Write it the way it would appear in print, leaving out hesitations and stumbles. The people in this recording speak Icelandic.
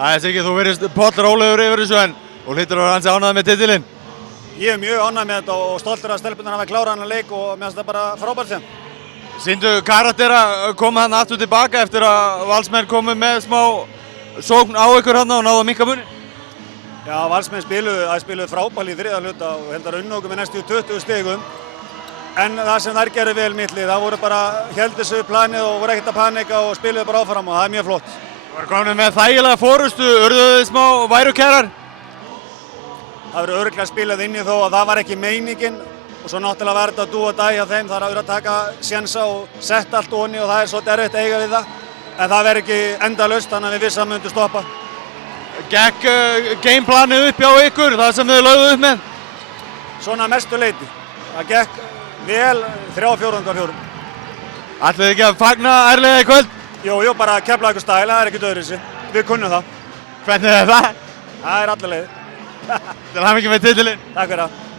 Aðeins ekki, þú verðist pollrólegur yfir þessu og hlýtur að vera ansi ánægður með titilinn. Ég er mjög ánægður með þetta og stoltur að stelpurnar hafa klárað þennan leik og mér finnst það bara frábært þeim. Sýndu karakter að koma þarna aftur tilbaka eftir að Valsmenn komu með smá sókn á ykkur þarna og náðu að minnka munin? Já, Valsmenn spiluðu frábært í þriðja hluta og held að unnu okkur með næstu 20 stigum. En það sem þær gerðu vel mittlið, það voru bara héldu sig planið og voru ekkert að panika og spiluðu bara áfram og það er mjög flott. Þú var komin með þægilega forystu, urðuðu þið smá værukærar? Það verður örugglega spilað inn í þó að það var ekki meiningin og svo náttúrulega var þetta að dúa dag hjá þeim, það er að vera að taka sjensa og setta allt onni og það er svolítið erfitt að eiga við það. En það verður ekki endalaust þannig að við vissum að myndum stoppa. Gekk gameplanið upp hjá ykkur, það sem þið lögðu upp með? Svona mestu leyti. Það gekk vel 3/4. Ætlið þið ekki að fagna ærlega í kvöld? Jú, bara Keflavíkur stæl, það er ekkert öðruvísi. Við kunnum það. Hvernig er það? Það er allir leið. Til hamingju með titilinn. Takk fyrir það.